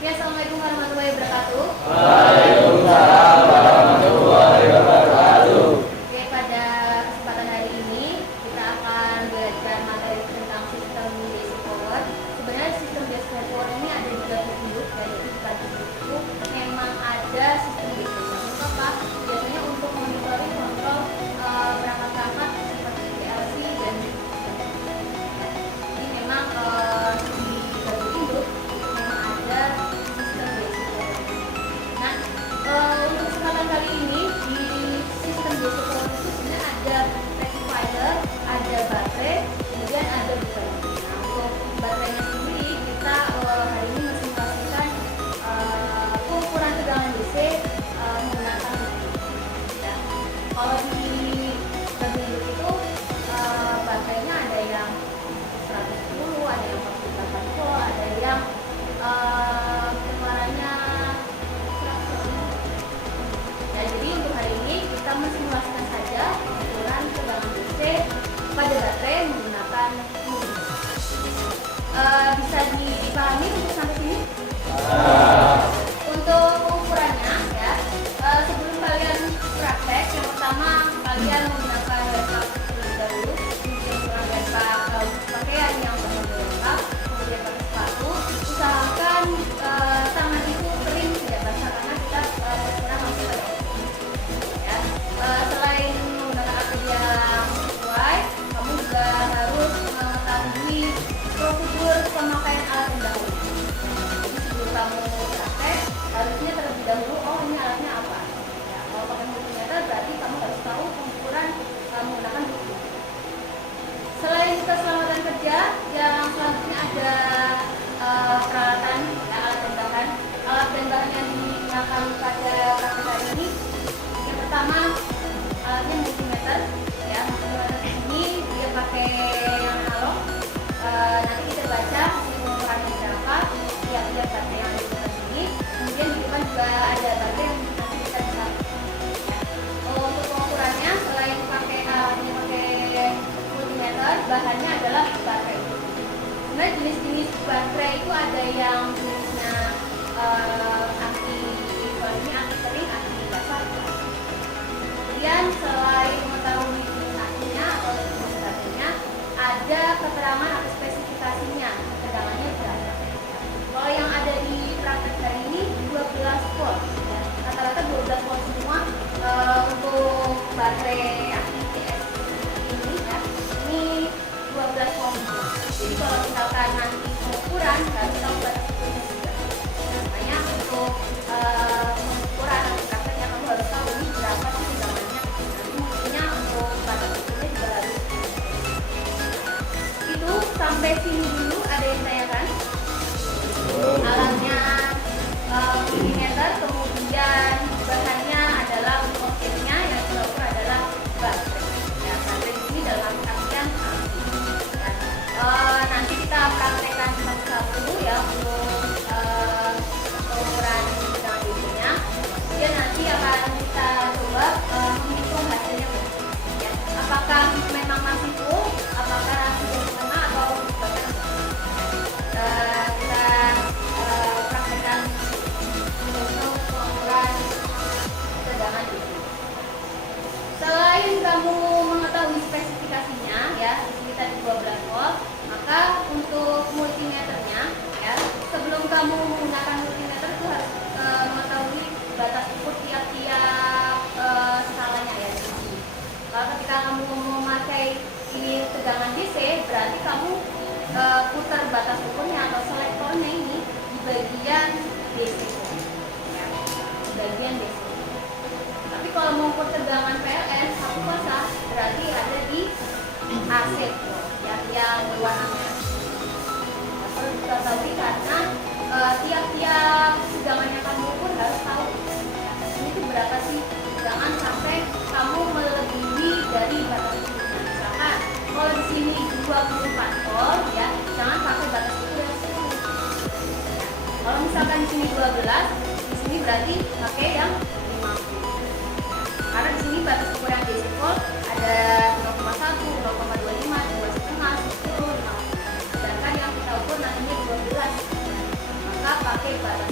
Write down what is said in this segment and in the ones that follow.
Ya, Assalamualaikum warahmatullahi wabarakatuh. Waalaikumsalam warahmatullahi wabarakatuh. Oke, pada kesempatan hari ini kita akan belajar materi tentang sistem basic power. Sebenarnya sistem basic power ini ada di garis induk, dan di garis induk itu memang ada sistem basic power. Untuk apa? Biasanya untuk monitoring kontrol perangkat-perangkat seperti PLC dan ini memang di garis induk memang ada sistem basic power. Nah, untuk kesempatan kali ini di sistem basic power itu sebenarnya ada rectifier, ada baterai, kemudian ada booster. Nah, untuk baterainya sendiri kita hari ini mensimulasikan pengukuran tegangan DC menggunakan ya. Kalau di garis itu baterainya ada yang 110, ada yang 48 volt, ada yang pengeluarannya 100. Nah, jadi untuk hari ini kita mensimulasikan saja pengukuran tegangan DC pada baterai menggunakan bisa dipahami untuk sampai sini? Untuk pengukurannya ya, sebelum kalian praktek, yang pertama kalian menggunakan laptop terlebih dahulu, kemudian menggunakan pakaian yang lengkap, kemudian pakai sepatu. Usahakan tangan itu kering, tidak basah karena kita berkurang masih pada ya. Selain menggunakan APD yang sesuai, kamu juga harus mengetahui prosedur pemakaian alat yang dahulu. Jadi sebelum kamu praktek, harusnya terlebih dahulu, oh ini alatnya apa ya. Kalau pakai multimeter berarti kamu harus tahu pengukuran menggunakan buku. Selain keselamatan kerja, yang selanjutnya ada peralatan ya, alat dan bahan yang digunakan pada praktek hari ini. Yang pertama alatnya multimeter ya. Multimeter ini dia pakai yang analog. Nanti kita baca hasil pengukurannya berapa, tiap-tiap baterai yang ada di depan sini. Kemudian di depan juga ada baterai yang nanti kita bisa ya. Untuk pengukurannya selain pakai alatnya pakai multimeter, bahannya adalah baterai. Sebenarnya jenis-jenis baterai itu ada yang jenisnya anti kering, anti basah. Kemudian selain mengetahui jenis akinya atau jenis baterainya, ada keterangan atau spesifikasinya, tegangannya berapa. Kalau yang ada di praktek hari ini 12 volt ya. Rata-rata 12 volt semua untuk baterai aki CS ini ya. Ini 12 volt semua. Jadi kalau misalkan nanti pengukuran harus tahu batas ukurnya juga. Makanya untuk pengukuran atau prakteknya kamu harus tahu ini berapa sih tegangannya. Nanti mungkinnya untuk batas ukurnya juga harus. Itu sampai sini dulu, ada yang tanyakan? Alatnya multimeter, kemudian bahannya adalah konsennya, yang kita ukur adalah baterai. Ya, baterai ini dalam artian anti. Ya. Nanti kita praktekkan satu-satu ya untuk pengukuran tegangan DC-nya. Kemudian nanti akan kita coba menghitung hasilnya. Ya. Apakah memang masih full, apakah sudah setengah atau bahkan kita praktekkan untuk pengukuran tegangan DC. Selain kamu mengetahui spesifikasinya ya, di sini tadi 12 volt, maka untuk multimeternya ya, sebelum kamu menggunakan multimeter itu harus mengetahui batas ukur tiap-tiap skalanya ya di sini. Kalau ketika kamu memakai ini tegangan DC, berarti kamu putar batas ukurnya atau selektornya ini di bagian DC ya, di bagian DC. Tapi kalau mau ukur tegangan PLN satu fasa berarti ada di AC ya, yang berwarna merah. Perlu diketahui karena tiap-tiap tegangan yang kamu ukur harus tahu ya, ini tuh berapa sih tegangan sampai kamu melebihi dari batas ukurnya. Misalkan kalau di sini 24 volt ya, jangan pakai batas ukur yang 10. Ya. Kalau misalkan di sini 12, di sini berarti pakai yang 50. Karena di sini batas ukur yang DC volt ada 0,1, 0,25, 2,5, 10, 50. Sedangkan yang kita ukur nantinya 12. Maka pakai batas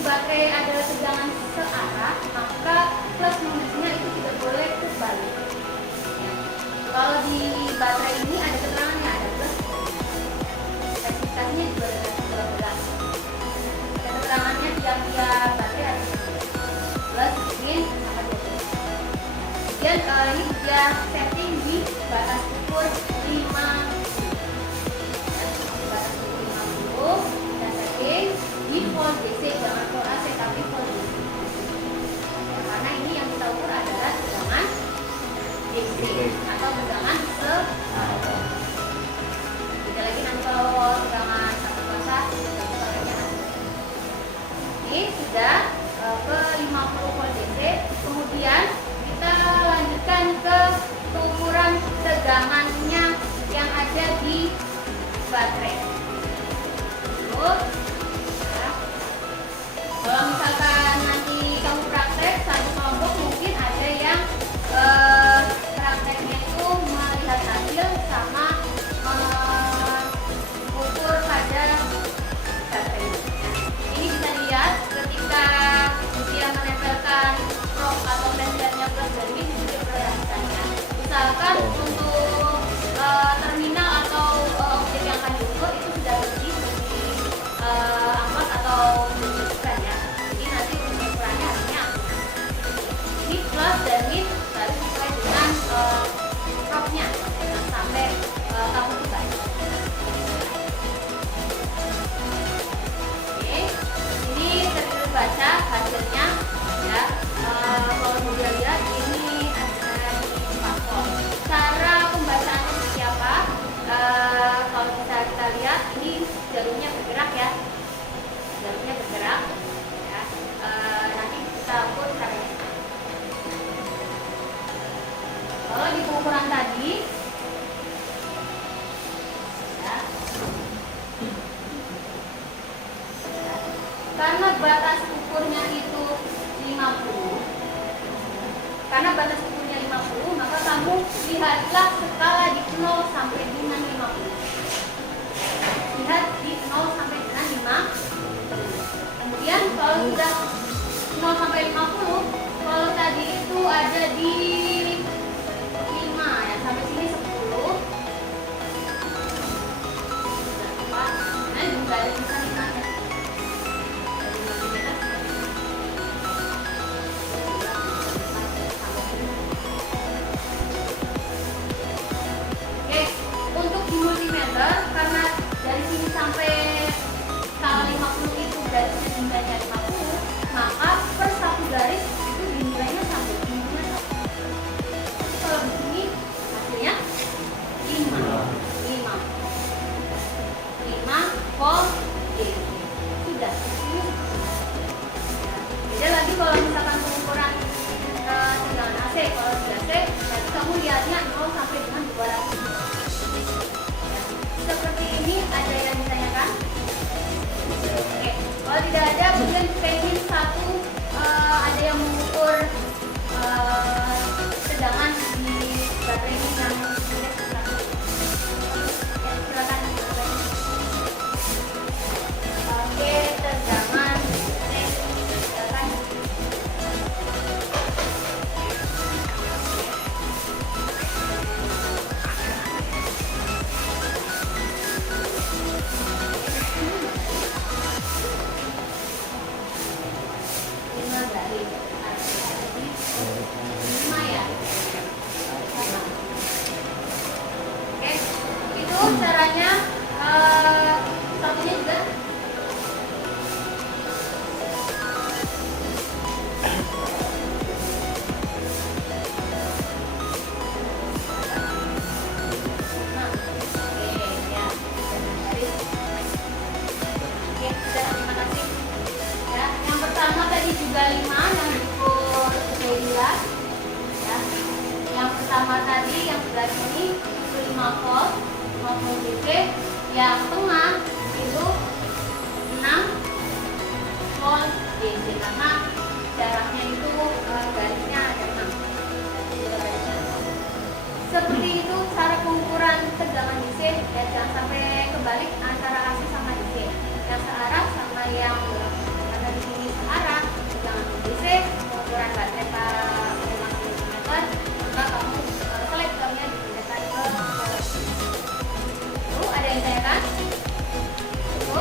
baterai adalah tegangan searah, maka plus minusnya itu tidak boleh terbalik. Ya. Kalau di baterai ini ada keterangannya, ada plus, spesifikasinya juga ada 12. Ada keterangannya tiap-tiap baterai ada plus, min, sama 12. Kemudian ini dia setting di batas ukur 5. Dan setting di volt DC, jangan volt AC tapi volt DC. Karena ini yang kita ukur adalah tegangan DC atau tegangan searah. Tidak lagi nanti kalau tegangan satu pasar ini sudah ke 50 volt DC. Kemudian kita lanjutkan ke pengukuran tegangannya yang ada di baterai. Ya. Kalau misalkan nanti kamu praktek satu kelompok, mungkin ada yang prakteknya itu melihat hasil sama ukur pada baterai. Ya. Ini bisa dilihat ketika dia menempelkan probe atau pensilnya plus dan min, itu dia perhatikannya. Misalkan untuk terminal atau objek yang akan diukur itu sudah lebih angkot atau menunjukkan ya. Jadi nanti ukurannya harusnya ini plus dan min harus sesuai dengan probe-nya, jangan sampai kamu buka. Oke, ini terbaca hasilnya ya. Kalau mudah lihat ini ada di paspor. Cara pembacaannya seperti apa? Kalau kita lihat ini jarumnya bergerak ya, jarumnya bergerak ya. Nanti kita ukur caranya. Kalau di pengukuran tadi ya, karena batas ukurnya itu 50, karena batas ukurnya 50, maka kamu lihatlah skala di 0 sampai dengan 50. Lihat di 0 sampai dengan 5. Kemudian kalau sudah 0 sampai 50, kalau tadi itu ada di 5 ya, sampai sini 10. Nah, juga ada sisa 5 ya. Untuk di multimeter, karena dari sini sampai skala 50 itu garisnya nilainya 50, maka per satu garis itu dinilainya 1, dinilainya 1. Kalau di sini hasilnya 5 volt D. Sudah. Beda lagi kalau misalkan pengukuran tegangan AC, kalau di AC nanti kamu lihatnya 0 sampai dengan 200. Seperti ini, ada yang ditanyakan? Oke, kalau tidak ada, kemudian pengen satu ada yang mengukur tegangan di baterai ini yang silakan. Oke, tegangan silakan. Caranya satunya juga terima kasih ya. Yang pertama tadi juga 5 yang diukur Delia ya. Yang pertama tadi yang sebelah sini itu 5 volt DC, yang tengah itu 6 volt DC karena jaraknya itu garisnya ada 6. Seperti itu cara pengukuran tegangan DC ya, jangan sampai kebalik antara AC sama DC, yang searah sama yang karena di sini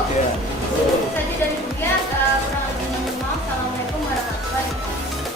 Ya.